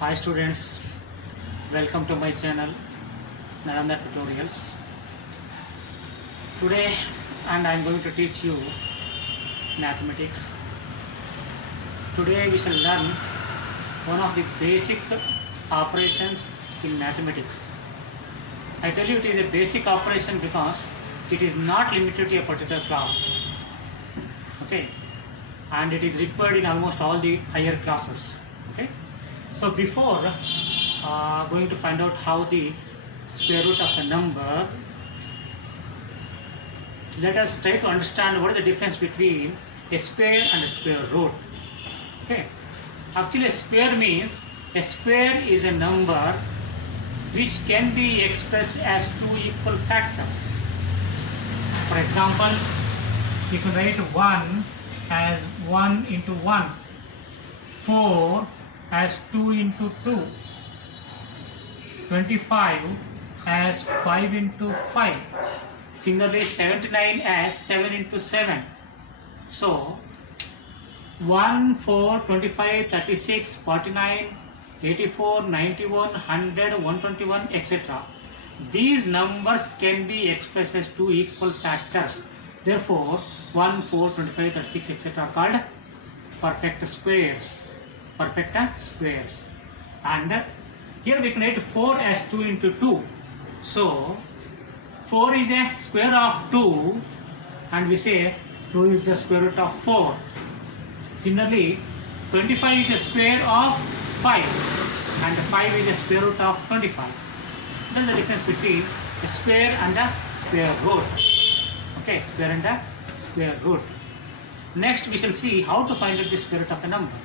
Hi students, welcome to my channel Naranda Tutorials. Today I am going to teach you mathematics. Today we shall learn one of the basic operations in mathematics. I tell you it is a basic operation because it is not limited to a particular class. Okay, and it is required in almost all the higher classes. Okay. So before going to find out how the square root of a number, let us try to understand what is the difference between a square and a square root. Okay, actually a square means a square is a number which can be expressed as two equal factors. For example, you can write 1 as 1 into 1, 4 as 2 into 2, 25 as 5 into 5, similarly 79 as 7 into 7. So 1, 4, 25, 36, 49, 84, 91, 100, 121, etc. These numbers can be expressed as two equal factors. Therefore 1, 4, 25, 36, etc. are called perfect squares. Perfect squares. And here we can write 4 as 2 into 2. So 4 is a square of 2 and we say 2 is the square root of 4. Similarly 25 is a square of 5 and 5 is a square root of 25. That is the difference between a square and a square root. Okay, square and a square root. Next we shall see how to find out the square root of a number.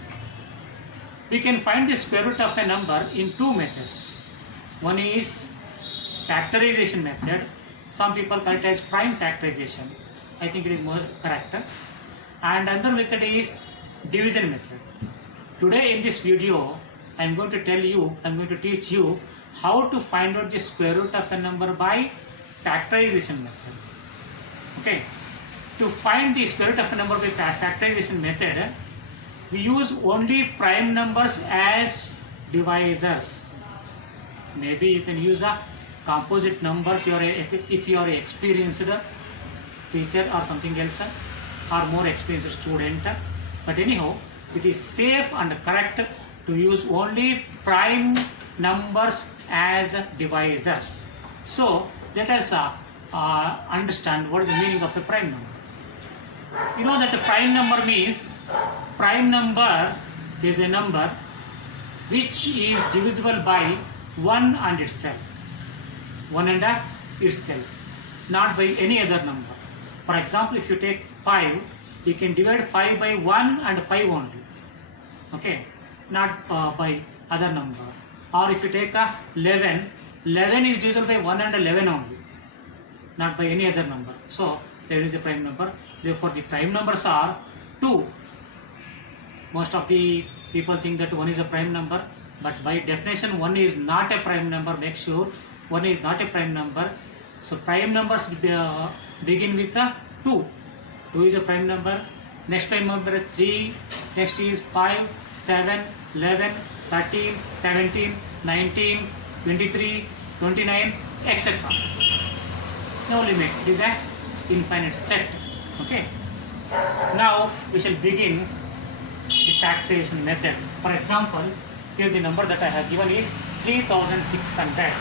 We can find the square root of a number in two methods. One is factorization method. Some people call it as prime factorization. I think it is more correct. And another method is division method. Today in this video, I am going to teach you how to find out the square root of a number by factorization method. Okay. To find the square root of a number by factorization method, we use only prime numbers as divisors. Maybe you can use a composite numbers if you are an experienced teacher or something else or more experienced student. But anyhow, it is safe and correct to use only prime numbers as divisors. So let us understand what is the meaning of a prime number. You know that a prime number means prime number is a number which is divisible by 1 and itself. 1 and itself, not by any other number. For example, if you take 5, you can divide 5 by 1 and 5 only. Okay, not by other number. Or if you take 11, 11 is divisible by 1 and 11 only, not by any other number. So there is a prime number. Therefore the prime numbers are 2. Most of the people think that 1 is a prime number, but by definition 1 is not a prime number. Make sure 1 is not a prime number. So prime numbers begin with 2. 2 is a prime number. Next prime number is 3. Next is 5, 7, 11, 13, 17, 19, 23, 29, etc. No limit. It is an infinite set. Okay. Now we shall begin the factorization method. For example, here the number that I have given is 3600.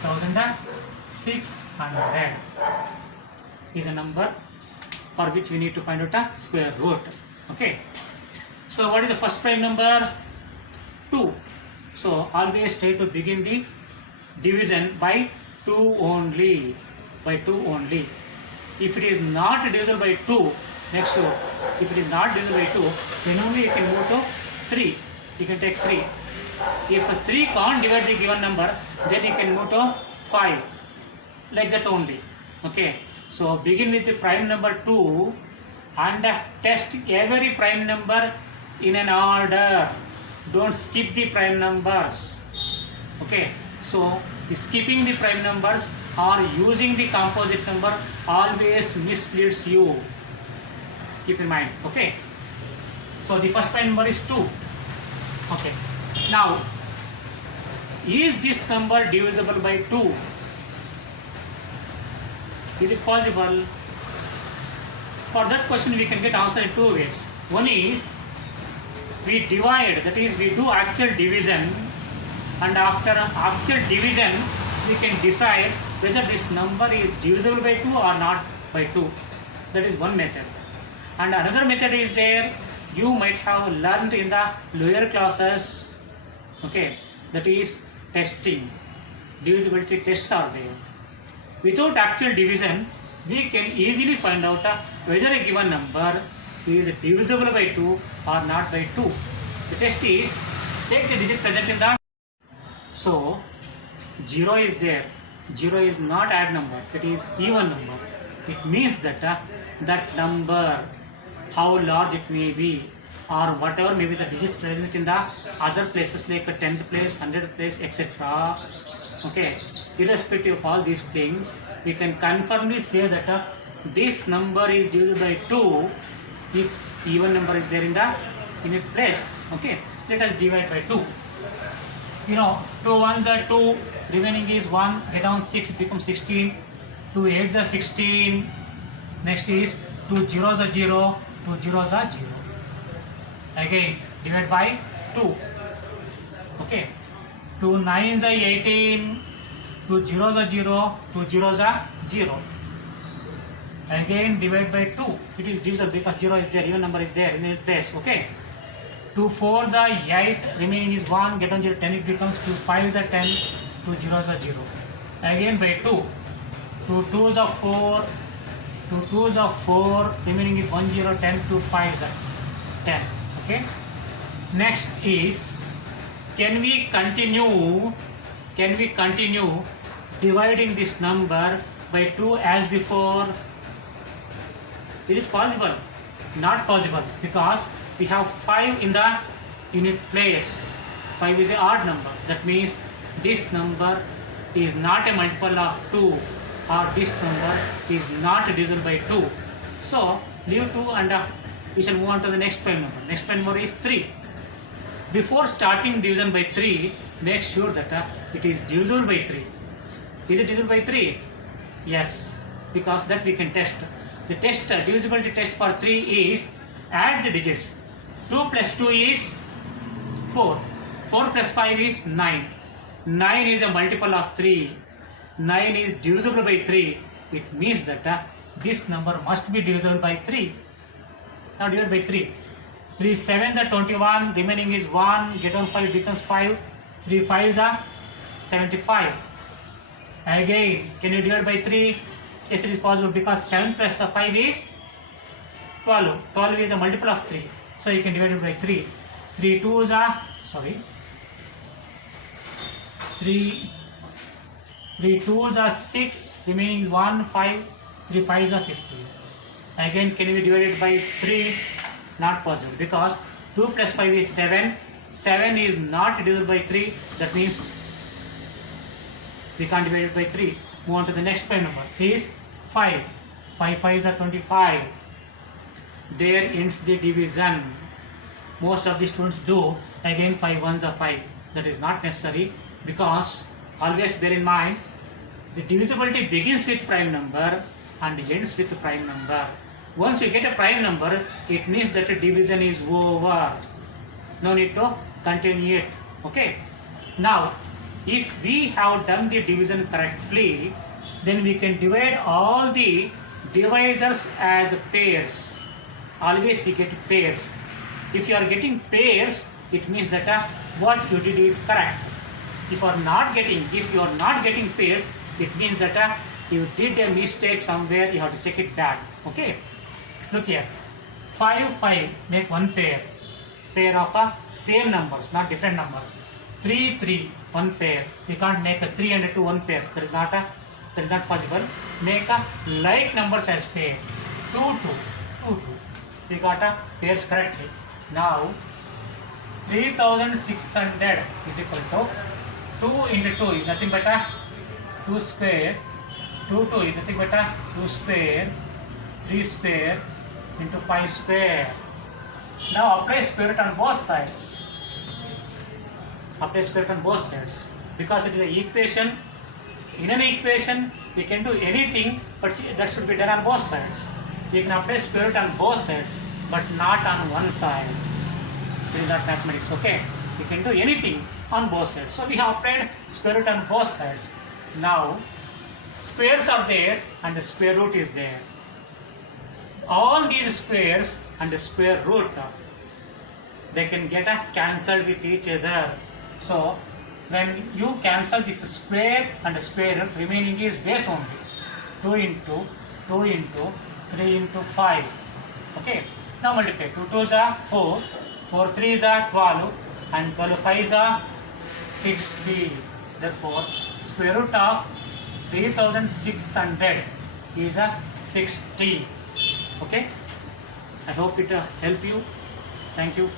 3600 is a number for which we need to find out a square root. Okay. So what is the first prime number? 2. So always try to begin the division by 2 only. By 2 only. If it is not divisible by 2, make sure if it is not divisible by 2, then only you can move to 3. You can take 3. If 3 can't divide the given number, then you can move to 5. Like that only. Okay. So begin with the prime number 2 and test every prime number in an order. Don't skip the prime numbers. Okay. So skipping the prime numbers or using the composite number always misleads you. Keep in mind. Okay. So the first prime number is 2. Okay. Now, is this number divisible by 2? Is it possible? For that question we can get answer in two ways. One is we divide, that is we do actual division, and after actual division we can decide whether this number is divisible by 2 or not by 2. That is one method. And another method is there, you might have learned in the lower classes, okay, that is testing. Divisibility tests are there. Without actual division, we can easily find out whether a given number is divisible by 2 or not by 2. The test is, take the digit present in the, so 0 is there. 0 is not odd number, that is even number. It means that that number, how large it may be, or whatever may be the digits present in the other places like the 10th place, 100th place, etc. Okay, irrespective of all these things, we can confirmly say that this number is divisible by 2 if even number is there in the unit place. Okay, let us divide by 2. You know, 2 ones are 2, remaining is 1, get down 6, it becomes 16, 2 8s are 16, next is 2 zeros are 0, 2 zeros are 0. Again, divide by 2. Okay, 2 9s are 18, 2 zeros are 0, 2 zeros are 0. Again, divide by 2. It is divisible because 0 is there, even number is there in its place. Okay. 2 4s are 8, remaining is 1, get on 0, 10, it becomes 2 5s are 10, 2 zeros are 0. Again by 2. 2 2s are 4, 2 2s are 4, remaining is 1 0, 10, 2 5s are 10. Okay. Next is, can we continue dividing this number by 2 as before? Is it possible? Not possible, because we have 5 in the unit place. 5 is an odd number. That means this number is not a multiple of 2, or this number is not divisible by 2. So leave 2 and we shall move on to the next prime number. Next prime number is 3. Before starting division by 3, make sure that it is divisible by 3. Is it divisible by 3? Yes, because that we can test. The test, divisibility test for 3 is add the digits. 2 plus 2 is 4. 4 plus 5 is 9. 9 is a multiple of 3. 9 is divisible by 3. It means that this number must be divisible by 3. Now divide by 3. 3 7s are 21, remaining is 1, get on 5 becomes 5. 3 5s are 75. Again, can you divide by 3? Yes, it is possible, because 7 plus 5 is 12. 12 is a multiple of 3. So you can divide it by 3. 3 2s are, 3 2s are 6, remaining is 1, 5, 3 5s are 50. Again, can we divide it by 3? Not possible, because 2 plus 5 is 7. 7 is not divisible by 3. That means we can't divide it by 3. Move on to the next prime number. Is 5. 5 5s are 25. There ends the division. Most of the students do. Again, 5 1s are 5. That is not necessary, because always bear in mind, the divisibility begins with prime number and ends with prime number. Once you get a prime number, it means that the division is over. No need to continue it. Okay. Now, if we have done the division correctly, then we can divide all the divisors as pairs. Always we get pairs. If you are getting pairs, it means that what you did is correct. If you are not getting pairs, it means that you did a mistake somewhere. You have to check it back. Okay. Look here. 5 5 make one pair of same numbers, not different numbers. 3 3 one pair. You can't make a 3 and a 2 one pair. That is not possible. Make a like numbers as pair. 2 2 2 2. We got a pairs correctly. Now 3600 is equal to 2 into 2 is nothing but a 2 square. 2 2 is nothing but a 2 square. 3 square into 5 square. Now apply square root on both sides. apply square root on both sides, because it is an equation. In an equation we can do anything, but that should be done on both sides. We can apply square root on both sides, but not on one side. It is not mathematics, okay? We can do anything on both sides. So we have applied square root on both sides. Now squares are there and the square root is there. All these squares and the square root, they can get cancelled with each other. So when you cancel this square and the square root, remaining is base only. 2 into 2 into 3 into 5. Okay. Now multiply. 2 2s are 4, 4 3s are 12, and 12 5s are 60. Therefore, square root of 3600 is a 60. Okay. I hope it help you. Thank you.